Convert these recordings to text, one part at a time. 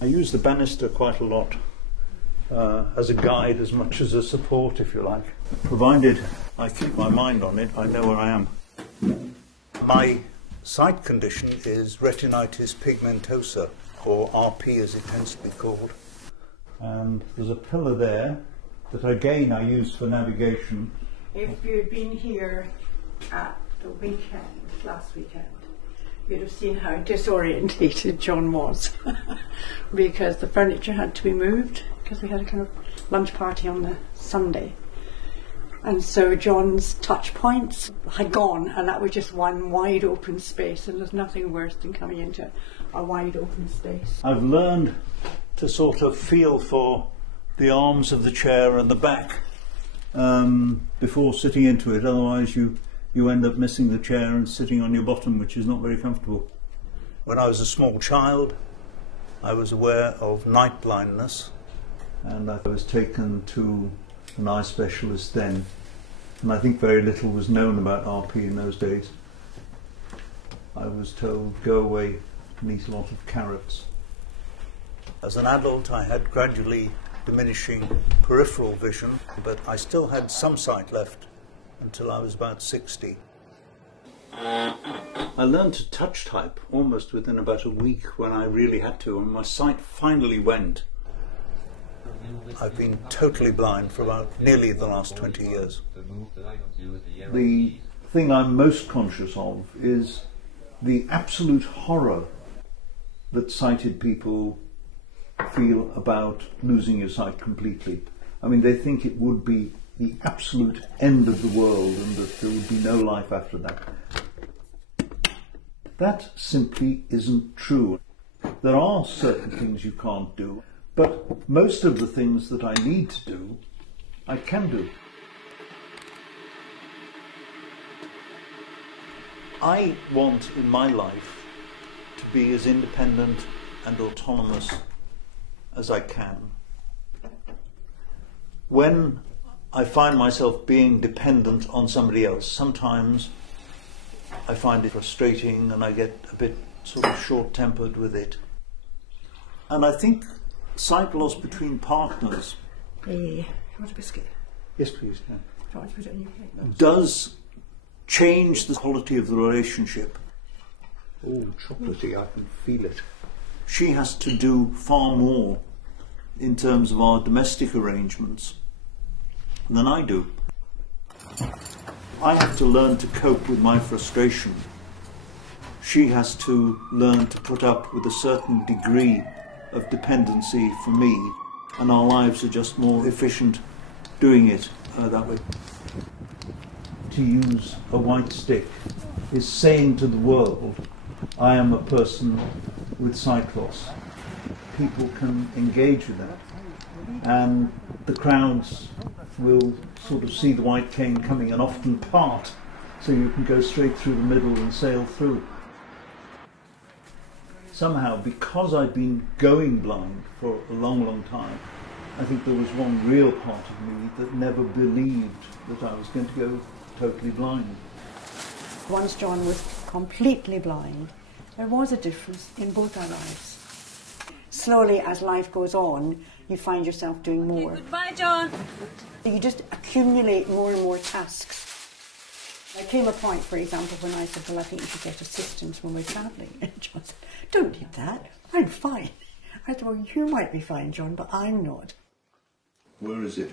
I use the banister quite a lot as a guide as much as a support, if you like. Provided I keep my mind on it, I know where I am. My sight condition is retinitis pigmentosa, or RP as it tends to be called. And there's a pillar there that again I use for navigation. If you'd been here at the weekend, last weekend, you'd have seen how disorientated John was because the furniture had to be moved because we had a kind of lunch party on the Sunday. And so John's touch points had gone, and that was just one wide open space, and there's nothing worse than coming into a wide open space. I've learned to sort of feel for the arms of the chair and the back before sitting into it, otherwise you end up missing the chair and sitting on your bottom, which is not very comfortable. When I was a small child, I was aware of night blindness, and I was taken to an eye specialist then, and I think very little was known about RP in those days. I was told, go away and eat a lot of carrots. As an adult, I had gradually diminishing peripheral vision, but I still had some sight left until I was about 60. I learned to touch type almost within about a week when I really had to, and my sight finally went. I've been totally blind for about nearly the last 20 years. The thing I'm most conscious of is the absolute horror that sighted people feel about losing your sight completely. I mean, they think it would be the absolute end of the world and that there would be no life after that. That simply isn't true. There are certain things you can't do, but most of the things that I need to do, I can do. I want in my life to be as independent and autonomous as I can. When I find myself being dependent on somebody else, sometimes I find it frustrating and I get a bit sort of short-tempered with it. And I think sight loss between partners You want a biscuit? yes, please, Do you want to put it in your plate? does change the quality of the relationship. Oh, chocolatey, I can feel it. She has to do far more in terms of our domestic arrangements than I do. I have to learn to cope with my frustration. She has to learn to put up with a certain degree of dependency from me, and our lives are just more efficient doing it that way. To use a white stick is saying to the world, I am a person with sight loss. People can engage with that, and the crowds will sort of see the white cane coming and often part, so you can go straight through the middle and sail through. Somehow, because I'd been going blind for a long, long time, I think there was one real part of me that never believed that I was going to go totally blind. Once John was completely blind, there was a difference in both our lives. Slowly, as life goes on, you find yourself doing more. Goodbye, John. You just accumulate more and more tasks. There came a point, for example, when I said, well, I think you should get assistance when we're travelling. And John said, don't need that, I'm fine. I said, well, you might be fine, John, but I'm not. Where is it?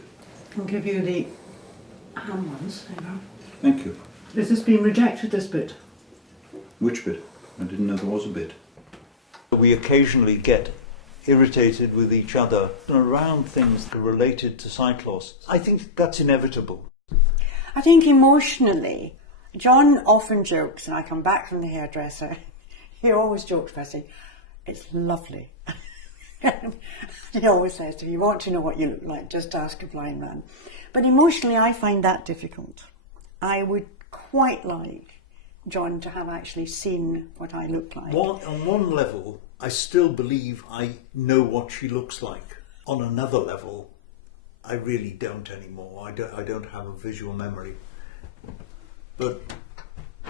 I'll give you the hand ones. Hang on. Thank you. This has been rejected, this bit. Which bit? I didn't know there was a bit. We occasionally get irritated with each other around things that are related to sight loss. I think that's inevitable. I think emotionally, John often jokes, and I come back from the hairdresser, he always jokes by saying, it's lovely. He always says, if you want to know what you look like, just ask a blind man. But emotionally, I find that difficult. I would quite like John to have actually seen what I look like. On one level, I still believe I know what she looks like. On another level, I really don't anymore. I don't have a visual memory. But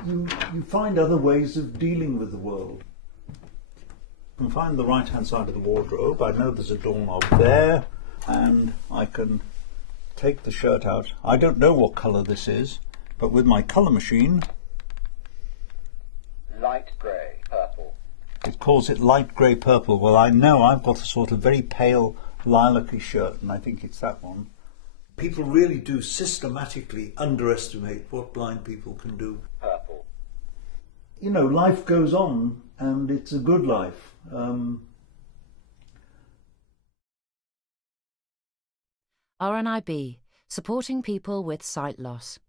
you find other ways of dealing with the world. I can find the right hand side of the wardrobe. I know there's a doorknob there, and I can take the shirt out. I don't know what colour this is, but with my colour machine, light grey, purple. It calls it light grey purple. Well, I know I've got a sort of very pale lilac-y shirt, and I think it's that one. People really do systematically underestimate what blind people can do. Purple. You know, life goes on, and it's a good life. RNIB, supporting people with sight loss.